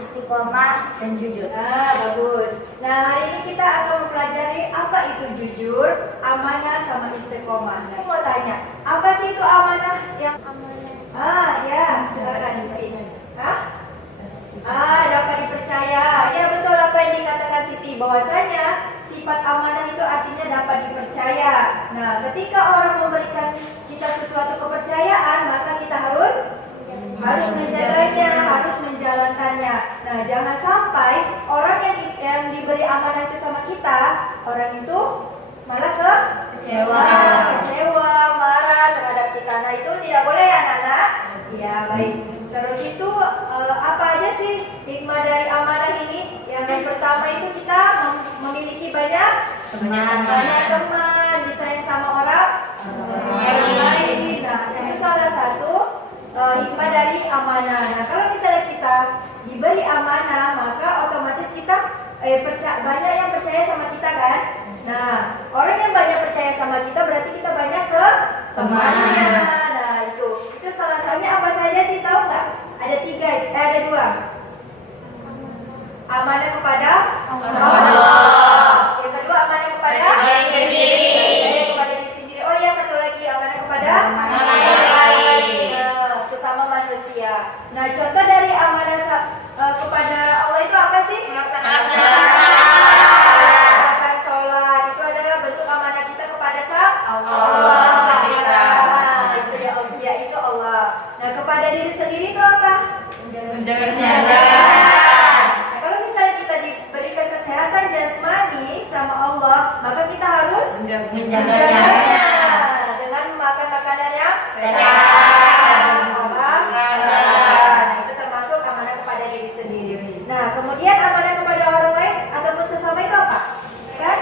istiqomah, dan jujur. Bagus. Nah, hari ini kita akan mempelajari apa itu jujur, amanah, sama istiqomah. Nah, aku mau tanya, apa sih itu amanah yang ya, silakan Siti. Dapat dipercaya. Ya betul apa yang dikatakan Siti, bahwasanya sifat amanah itu artinya dapat dipercaya. Nah, ketika orang memberikan kita sesuatu kepercayaan, maka kita harus menjaganya, harus menjalankannya. Nah, jangan sampai orang yang diberi amanah itu sama kita, orang itu malah kecewa, marah terhadap kita. Nah, itu tidak boleh ya, Nana? Ya, baik. Terus itu apa aja sih hikmah dari amanah ini? Yang pertama itu kita memiliki banyak teman, disayang sama orang lain. Nah, itu salah satu hikmah dari amanah. Nah, kalau misalnya kita diberi amanah, maka otomatis kita banyak yang percaya sama kita kan? Nah, orang yang banyak percaya sama kita berarti kita banyak ke temannya. Nah, itu salah satunya apa saja sih, tahu nggak? Ada 3, ada 2. Amanah kepada Allah. Yang kedua amanah kepada diri sendiri. Oh ya, satu lagi amanah kepada sesama manusia. Nah, contoh dari amanah kepada Allah itu apa sih? Melaksanakan sholat. Itu adalah bentuk amanah kita kepada Allah. Itu Allah. Nah, kepada diri sendiri itu apa? Menjaga kesehatan. Nah, kalau misalnya kita diberikan kesehatan jasmani sama Allah, maka kita harus menjaganya dengan makan makanan yang sehat, olahraga. Nah, itu termasuk amanah kepada diri sendiri. Nah, kemudian amanah kepada orang lain ataupun sesama itu apa? Kan?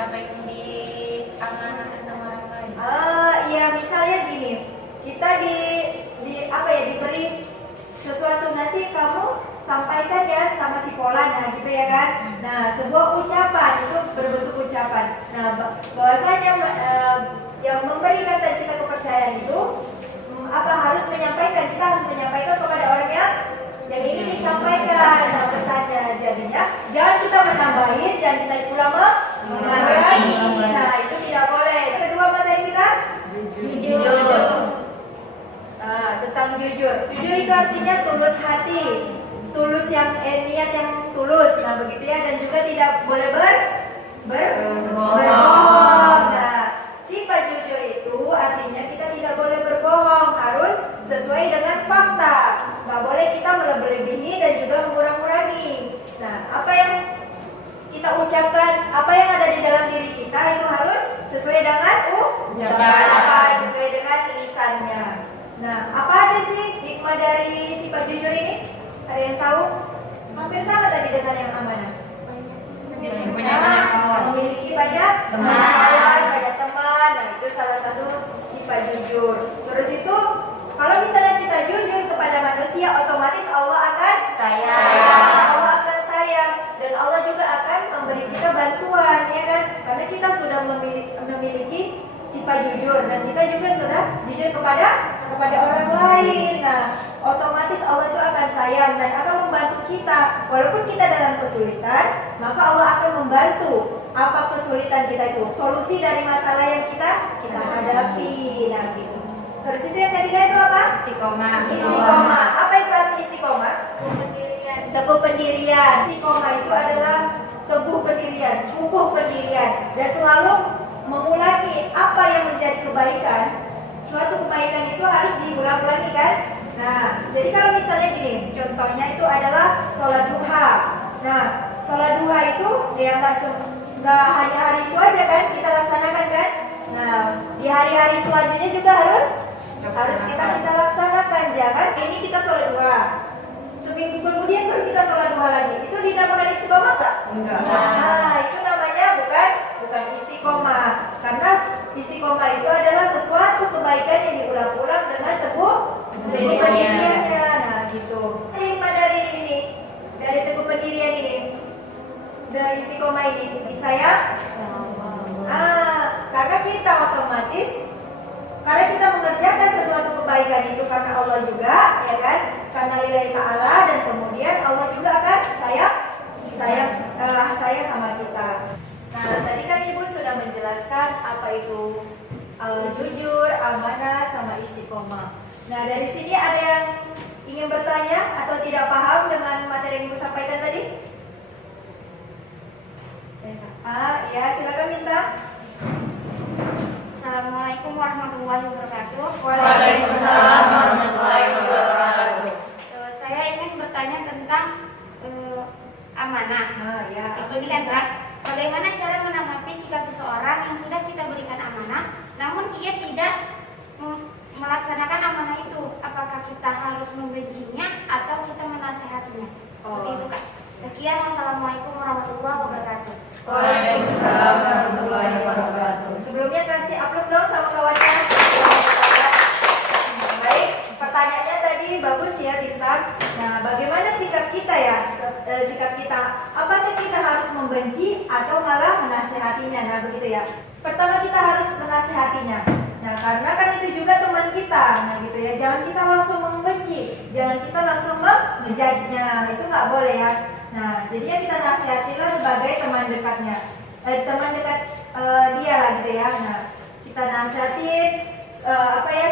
Apa yang diamanahkan sama orang lain? Iya, misalnya gini, kita diberi sesuatu, nanti kamu sampaikan ya sama si Polan, nah gitu ya kan. Nah, sebuah ucapan itu berbentuk ucapan. Nah, bahwasanya yang memberikan kita kepercayaan itu harus menyampaikan, kita harus menyampaikan kepada orang yang ingin disampaikan. Nah, pesannya jadinya jangan kita menambahin dan kita pula mengurangi. Nah, itu tidak boleh. Kedua materi kita jujur. Tentang jujur. Jujur itu artinya tulus hati, tulus niat yang tulus. Nah, begitu ya, dan juga tidak boleh berbohong. Nah, sifat jujur itu artinya kita tidak boleh berbohong, harus sesuai dengan fakta. Nggak boleh kita melebihi dan juga mengurang-kurangi. Nah, apa yang kita ucapkan, apa yang ada di dalam diri kita itu harus sesuai dengan ucapan, sesuai dengan lisannya. Nah, apa aja sih hikmah dari sifat jujur ini? Ada yang tahu? Hampir sama tadi dengan yang amanah. Memiliki banyak teman. Nah, itu salah satu sifat jujur. Terus itu, kalau misalnya kita jujur kepada manusia, otomatis Allah akan sayang. Dan Allah juga akan memberi kita bantuan, ya kan? Karena kita sudah memiliki sifat jujur, dan kita juga sudah jujur kepada orang lain. Nah, otomatis Allah itu akan sayang dan akan membantu kita. Walaupun kita dalam kesulitan, maka Allah akan membantu apa kesulitan kita itu, solusi dari masalah yang kita hadapi. Nah, gitu. Terus itu yang ketiga itu apa? Istiqomah. Apa itu arti istiqomah? Teguh pendirian. Istiqomah itu adalah teguh pendirian, kukuh pendirian, dan selalu mengulangi apa yang menjadi kebaikan. Suatu kebaikan itu harus diulang-ulangi kan? Nah, jadi kalau misalnya gini, contohnya itu adalah sholat duha. Nah, sholat duha itu ya nggak hanya hari itu aja kan kita laksanakan kan? Nah, di hari-hari selanjutnya juga harus kita laksanakan. Jangan ini kita sholat duha, seminggu kemudian baru kita sholat duha lagi. Itu dinamakan istiqomah nggak? Enggak. Nah, itu namanya bukan istiqomah. Karena istiqomah itu adalah sesuatu kebaikan yang diulang-ulang dengan teguh pendiriannya. Nah, gitu. Hikmah dari teguh pendirian ini, dari istiqomah ini, bisa ya? Karena kita otomatis, karena kita mengerjakan sesuatu kebaikan itu karena Allah juga, ya kan? Karena lillahi ta'ala, dan kemudian Allah warahmatullahi wabarakatuh. Waalaikumsalam warahmatullahi wabarakatuh. Saya ingin bertanya tentang amanah. Ya, Ini kan Kak, bagaimana cara menanggapi sikap seseorang yang sudah kita berikan amanah, namun ia tidak melaksanakan amanah itu? Apakah kita harus membencinya atau kita menasehatinya? Seperti itu Kak. Sekian, wassalamualaikum warahmatullahi wabarakatuh. Waalaikumsalam warahmatullahi wabarakatuh. Sebelumnya kasih aplaus dong sama kawannya. Baik, pertanyaannya tadi bagus ya Bintang. Nah, bagaimana sikap kita ya? Sikap kita, apakah kita harus membenci atau malah menasehatinya? Nah, begitu ya. Pertama kita harus menasehatinya. Nah, karena kan itu juga teman kita. Nah, gitu ya. Jangan kita langsung membenci, jangan kita langsung ngejudge-nya. Itu nggak boleh ya. Nah, jadinya kita nasihatilah sebagai teman dekatnya, teman dekat dia lah gitu ya. Nah, kita nasihatin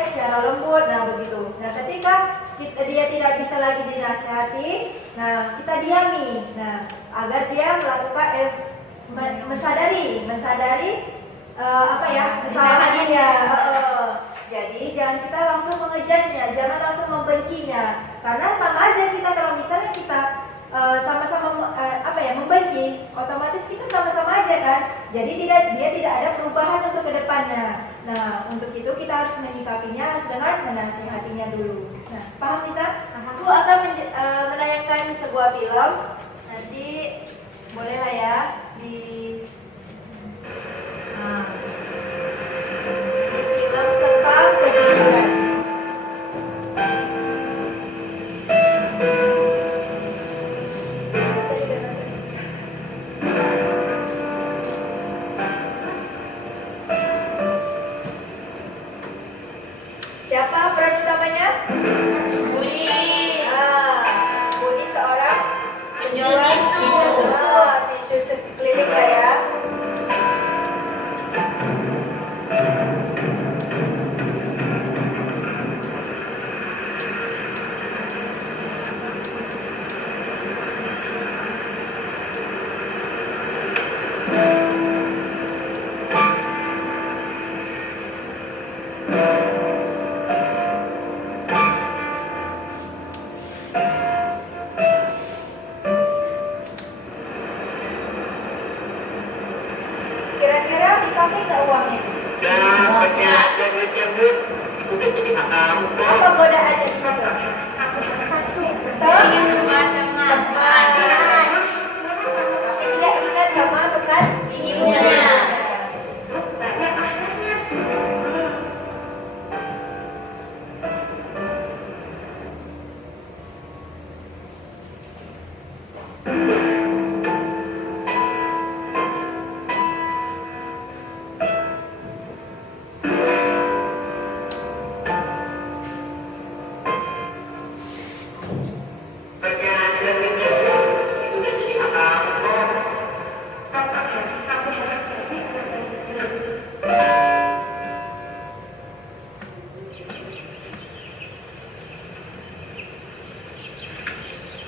secara lembut. Nah, begitu. Nah, ketika dia tidak bisa lagi dinasihati, nah kita diami. Nah, agar dia melakukan mensadari kesalahan dia. Jadi jangan kita langsung mengejudge-nya, jangan langsung membencinya. Karena sama aja kita kalau misalnya kita sama-sama membenci, otomatis kita sama-sama aja kan. Jadi dia tidak ada perubahan untuk kedepannya. Nah, untuk itu kita harus menyikapinya harus dengan menasihatinya dulu. Nah, paham kita? Aku akan menayangkan sebuah film. Nanti bolehlah ya di film tentang kejujuran. Siapa peran utamanya? Budi. Budi seorang Penjual tisu. Tisu keliling ya. Kira-kira dipakai nggak uangnya? Apa godaannya di situ? Teman. Tapi dia ingat sama pesan Ibunya.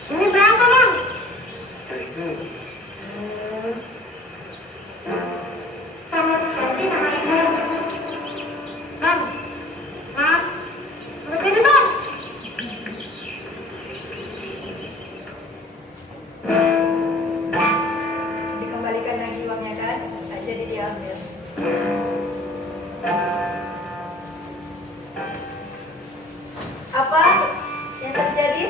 Ini berapa bang? Sama Santi sama ibu. Bang, maaf. Begini bang. dikembalikan lagi uangnya kan? Nah, jadi diambil. Apa yang terjadi?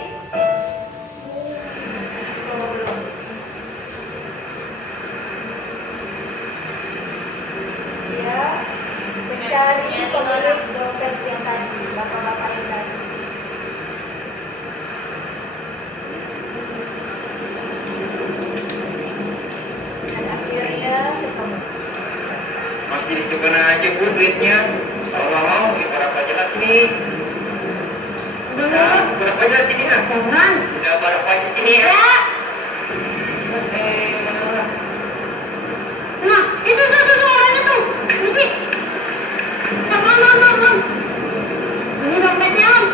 Dia mencari pemilik dompet yang tadi, bapak-bapak yang tadi. Dan akhirnya ketemu. Masih suka aja bu duitnya. Kalau nggak mau berapa jelas nih. Udah berapa jelas sini ya? Jangan. Udah berapa aja sini ya? Nah, itu orang itu. Musik. Bang. Ini dompetnya om.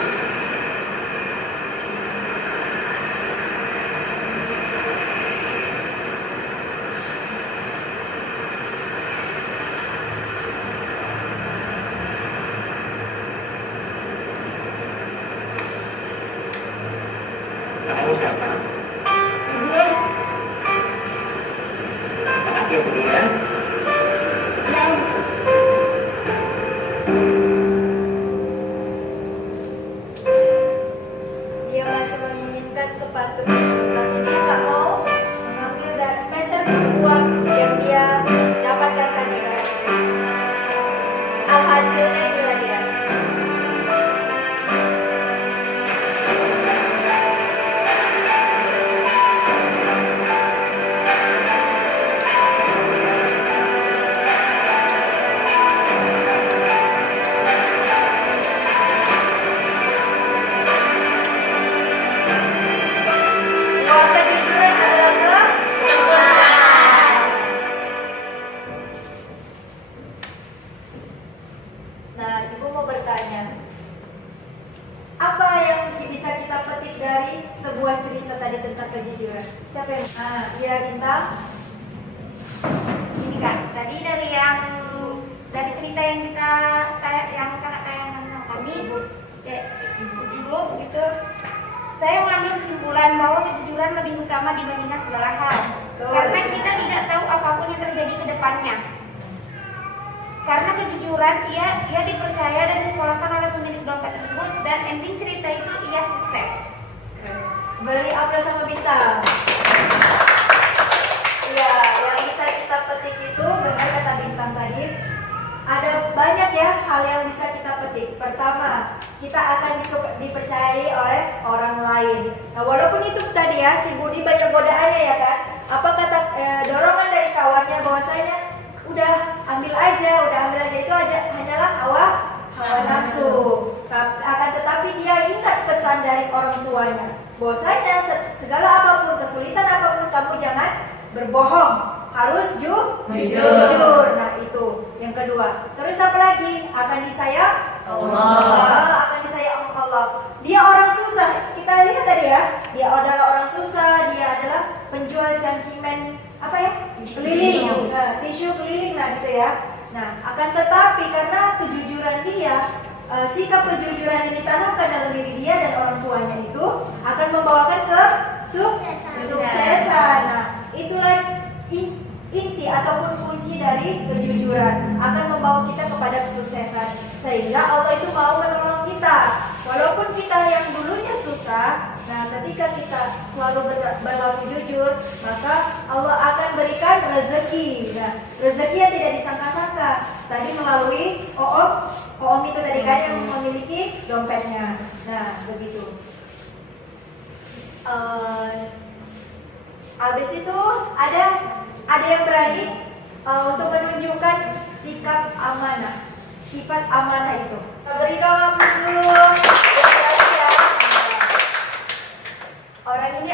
tentang kejujuran. Siapa yang? Ya Bintang. Ini Kak, tadi dari cerita yang kita yang kakak tayangan sama kami, kayak ibu gitu, saya mengambil kesimpulan bahwa kejujuran lebih utama dibandingkan segala hal. Betul. Karena kita tidak tahu apapun yang terjadi ke depannya. Karena kejujuran, ia dipercaya dan disekolahkan oleh pemilik dompet tersebut, dan ending cerita itu ia sukses. Beri aplaus sama Bintang. Ya, yang bisa kita petik itu benar kata Bintang tadi. Ada banyak ya hal yang bisa kita petik. Pertama, kita akan dipercayai oleh orang lain. Nah, walaupun itu tadi ya, si Budi banyak godaannya ya kan. Apa kata dorongan dari kawannya bahwasanya udah ambil aja itu aja hanyalah hawa nafsu. Akan tetapi dia ingat pesan dari orang tuanya. Bahwasanya segala apapun, kesulitan apapun, kamu jangan berbohong, harus jujur. Nah itu yang kedua. Terus apa lagi? Akan disayang Allah. Akan disayang Allah. Dia orang susah. Kita lihat tadi ya. Dia adalah orang susah. Dia adalah penjual cancimen apa ya? Keliling. Tisu keliling lah gitu ya. Nah akan tetapi karena kejujuran dia, sikap kejujuran yang ditanamkan dalam diri dia dan orang tuanya itu akan membawakan ke suksesan. Nah, itulah inti ataupun kunci dari kejujuran, akan membawa kita kepada kesuksesan. Sehingga Allah itu mau menolong kita. Walaupun kita yang dulunya susah, nah ketika kita selalu berlaku jujur, maka Allah akan berikan rezeki. Nah, rezeki yang tidak disangka-sangka. Tadi melalui Om itu tadi kan yang memiliki dompetnya. Nah, begitu. Habis itu ada yang berani untuk menunjukkan sikap amanah, sifat amanah itu. Kita beri dong dulu. Orang ini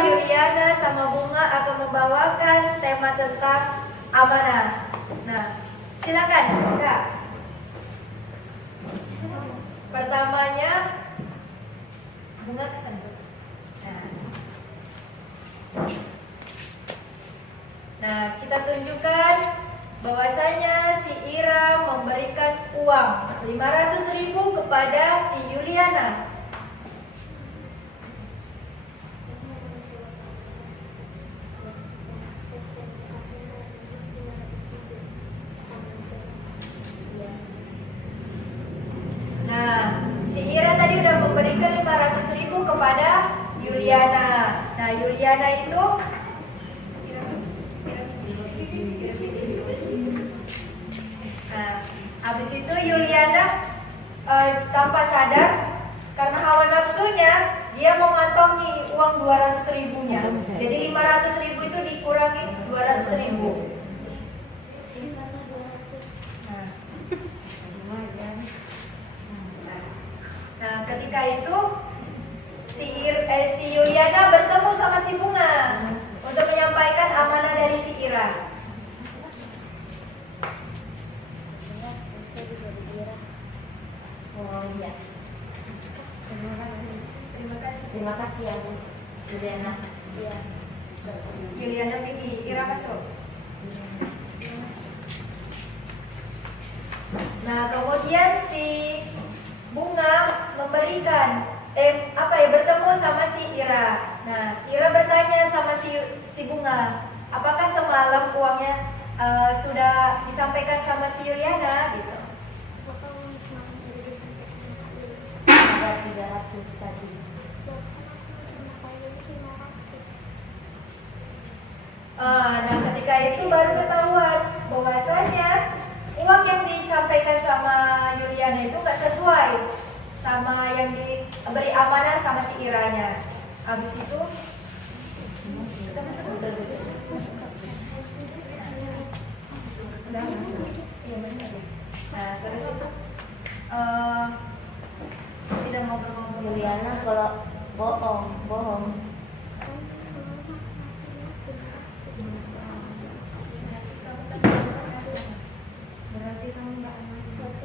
Yuliana sama Bunga akan membawakan tema tentang amanah. Nah, silakan, Kak. Pertamanya Bunga kesan. Nah, kita tunjukkan bahwasanya si Ira memberikan uang 500.000 kepada si Yuliana. Nah, si Ira tadi udah memberikan 500.000 kepada Yuliana. Nah, Yuliana itu habis itu Yuliana tanpa sadar karena hawa nafsunya dia mau ngantongi uang 200.000-nya. Jadi 500.000 itu dikurangi 200.000. Nah, ketika itu si Yuliana bertemu sama si Bunga untuk menyampaikan amanah dari si Ira. Oh iya. Terima kasih ya Bu Yuliana. Iya. Yuliana pergi, Ira masuk. Nah, kemudian si Bunga memberikan bertemu sama si Ira. Nah, Ira bertanya sama si Bunga, apakah semalam uangnya sudah disampaikan sama si Yuliana gitu? Ada 300 tadi. Nah, ketika itu baru ketahuan bahwasanya uang yang disampaikan sama Yuliana itu nggak sesuai sama yang diberi amanah sama si Iranya. Habis itu nah, terus itu sudah ngobrol-ngobrol. Yuliana kalau bohong.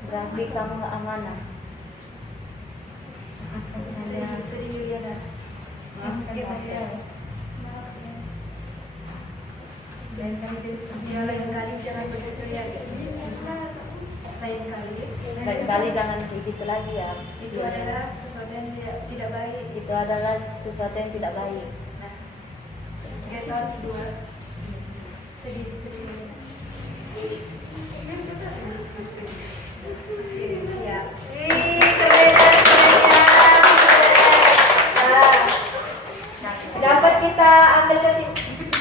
Berarti kamu nggak amanah. Sedih Yuliana. Ya lain kali jangan begitu ya. Lain kali. Lain kali jangan begitu lagi ya. Itu adalah sesuatu yang tidak baik. Itu adalah sesuatu yang tidak baik. Nah, get out dua. Sedih. Siap. Keren.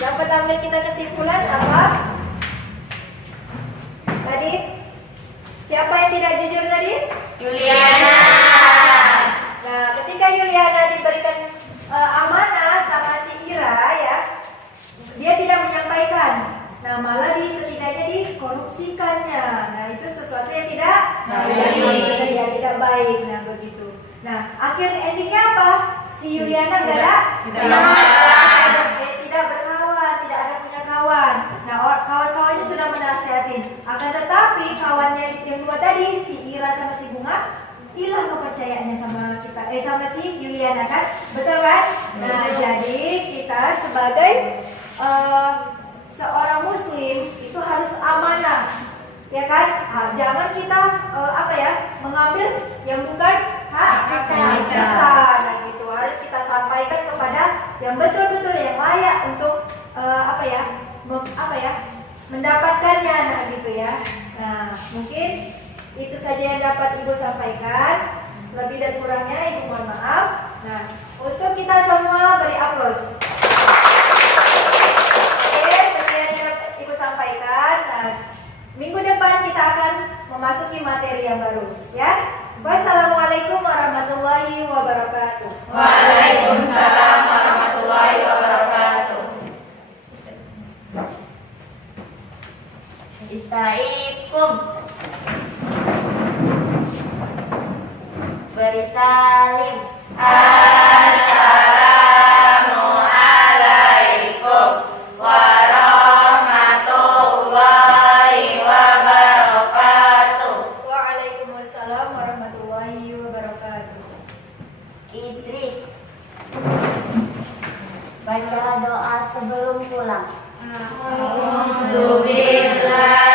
Dapat ambil kita kesimpulan apa? Tadi siapa yang tidak jujur tadi? Yuliana. Nah, ketika Yuliana diberikan amanah sama si Ira ya, dia tidak menyampaikan. Nah, malah setidaknya dikorupsikannya. Nah, itu sesuatu yang tidak baik. Ya, tidak baik. Nah, begitu. Nah, akhir endingnya apa? Si Yuliana tidak berkawan, tidak ada punya kawan. Nah, kawan-kawannya sudah menasihatin. Akan tetapi kawannya yang dua tadi, si Ira sama si Bunga, hilang kepercayaannya sama kita, sama si Yuliana kan, betul kan? Nah, jadi kita sebagai seorang Muslim itu harus amanah, ya kan? Jangan kita mengambil yang bukan hak kita. Nah, gitu harus kita sampaikan kepada yang betul-betul yang layak untuk mendapatkannya, nah gitu ya. Nah, mungkin itu saja yang dapat Ibu sampaikan. Lebih dan kurangnya Ibu mohon maaf. Nah, untuk kita semua beri aplaus. Oke, sekian yang dapat Ibu sampaikan. Nah, minggu depan kita akan memasuki materi yang baru, ya. Wassalamualaikum warahmatullahi wabarakatuh. Waalaikumsalam warahmatullahi wabarakatuh. Istaikum. Beri salim. Assalamualaikum warahmatullahi wabarakatuh. Waalaikumsalam warahmatullahi wabarakatuh. Idris, baca doa sebelum pulang. Alhamdulillah.